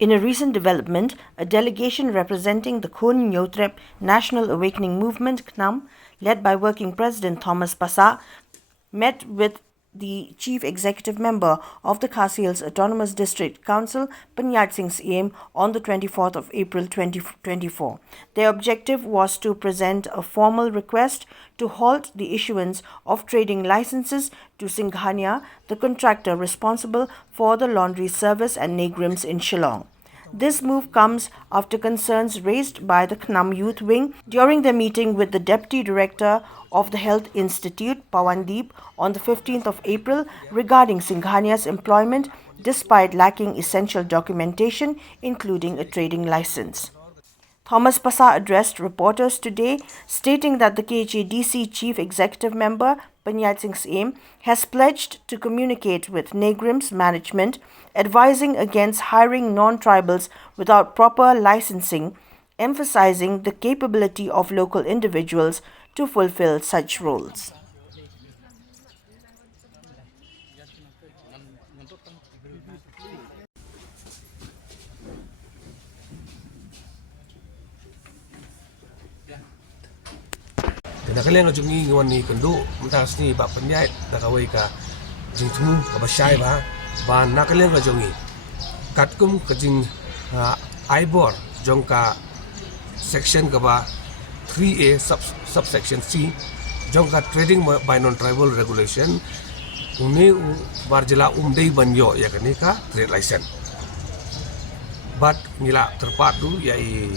In a recent development, a delegation representing the Khon Nyotrep National Awakening Movement, Khnam, led by Working President Thomas Pasa, met with the Chief Executive Member of the Khasi Hills Autonomous District Council, Panyat Singh Siem, on the 24th of April 2024. Their objective was to present a formal request to halt the issuance of trading licenses to Singhania, the contractor responsible for the laundry service at Neigrihms in Shillong. This move comes after concerns raised by the Khnam Youth Wing during their meeting with the Deputy Director of the Health Institute, Pawandeep, on the 15th of April regarding Singhania's employment despite lacking essential documentation, including a trading license. Thomas Pasa addressed reporters today, stating that the KHADC Chief Executive Member, Panyat Singh Siem, has pledged to communicate with Neigrihms management, advising against hiring non-tribals without proper licensing, emphasizing the capability of local individuals to fulfill such roles. Nakalian ko jungi ngawan ni kendo mentas ni bak penyait nakawai ka jing tumu ka basyai ba nakalian ko jungi katkum ka jing ibor jong ka section ka ba 3A subsection C jong ka trading by non-tribal regulation uni barjela umdei banyo ya kani ka trade license but nila terpadu yai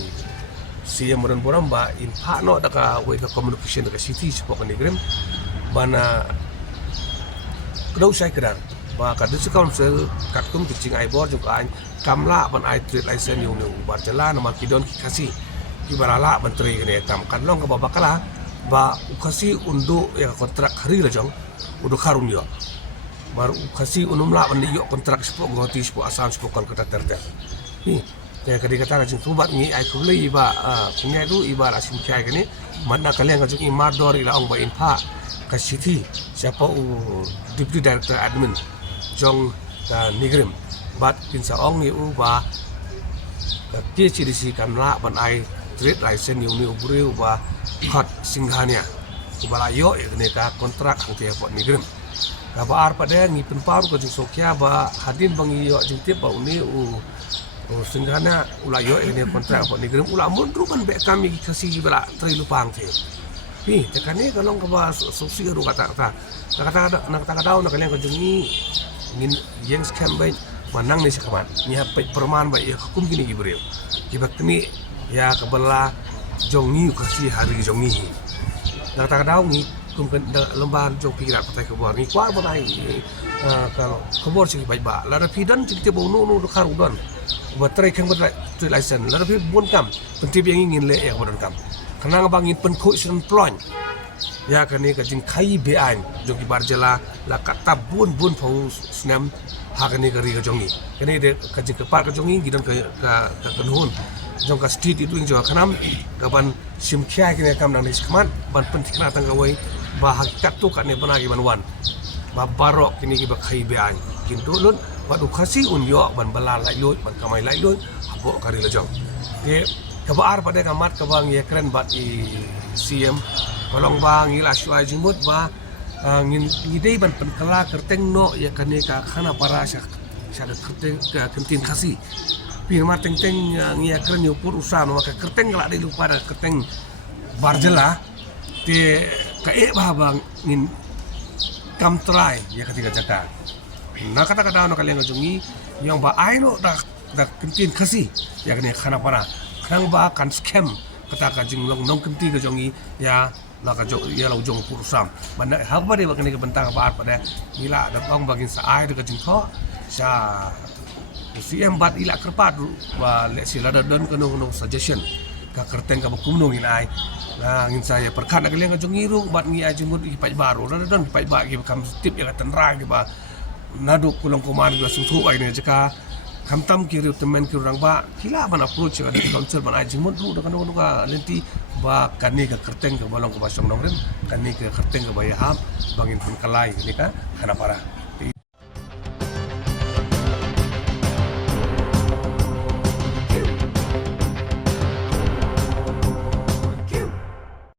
siya moran boram ba in no daka way ka communication daka city sepo ka Neigrihms bana kdo sai kedar ba ka dis council katkum kicing ai bor juga kamla ban ai trade license yung barjela nama kidon kikasi ibarala menteri kene tam kan long ka babakala ba ukasi undo ya kontrak hari la jong udo karun yo baru ukasi unumla ban yo kontrak sepo goti sepo asam sepo kan kata terter ni kaya kata kajing tubat ni ai kubli iba punya itu iba la sim kai kini mana kalian kajing imador ila ong ba inpa ka city siapa deputy director admin jong ka Neigrihms bat pinsa ong ni ba ka KCDC kamla ban ai trade license ni ubure ba hot Singhania ubala yo ini ka kontrak ang tiap Neigrihms ka ba ar pada ngi penparu kajing sokya ba hadin bangi yo jing tiap ba uni Singhania ulayo ini kontrak apa Neigrihms ula mundur kan be kami kasih bela tri lupang te ni tekane kalau ka ba sosi ru kata daw na kalian ka jengi ngin yang scam bai manang ni sakamat ni hapai perman bai ya hukum kini gibreu kibak ni ya kabala jongi kasih hari jongi kata daw ni kum kan lemban jong pikiran patai kebor ni kwar banai kalau kebor sing bai ba la rapidan cikte bo nu karudon batrai kang batrai tu license la rapi bon kam pentip yang ingin le ya bodon kam kanang bangin penku sen plon ya kani ka jing khai be an jong ki barjela la kata bun phau snam ha kani kari ka jongi kani de ka jing ka par ka jongi gidan ka kanhun jong ka street itu jo Khnam ka ban sim khia kini kam nang nisman ban pentikna tang gawai ba hakikat tu kan ne banagi ban wan ba barok kini ki ba khai be an kin dolun wadu khasi unyo ban bala lai loy ban kamai lai loy abo kari lajong ke kabar pada kamat kabang ye keren bat i CM kolong bang ila syai jimut ba ngin idei ban penkala kerteng no ya kane ka khana para sya da kerteng ka kentin khasi pirma teng ngia keren yo pur usan wa ka kerteng la dei lupa da kerteng barjela te ka ba bang ngin kam try ya ketika jaka na kata na kalian ngajungi yang ba aino da kentin khasi ya kane khana para khang ba kan scam kata ka jing long nong kenti ka jongi ya la ka jo ya lo jong purusam banda ha ba de ba kane ka bentang ba pada ila da bang bagin sa ai da ka jing tho sa CM bat ila kerpat ba le sila da don ka no suggestion ka kerteng ka bakumno ngin ai na ngin saya perkhat na kalian ka jongi ru bat ngi ai jimut ipai baru da don ipai ba ki kam tip ya tenra ki ba naduk kulong koman gua sutu ai ne jaka kamtam kiri temen kiri orang ba kila ban approach ka council ban ai jimut lu dengan nu ka lenti ba kani ka kerteng ka balong ka basong nongrim kani ka kerteng ka bayaham bangin pun kalai ni ka kana para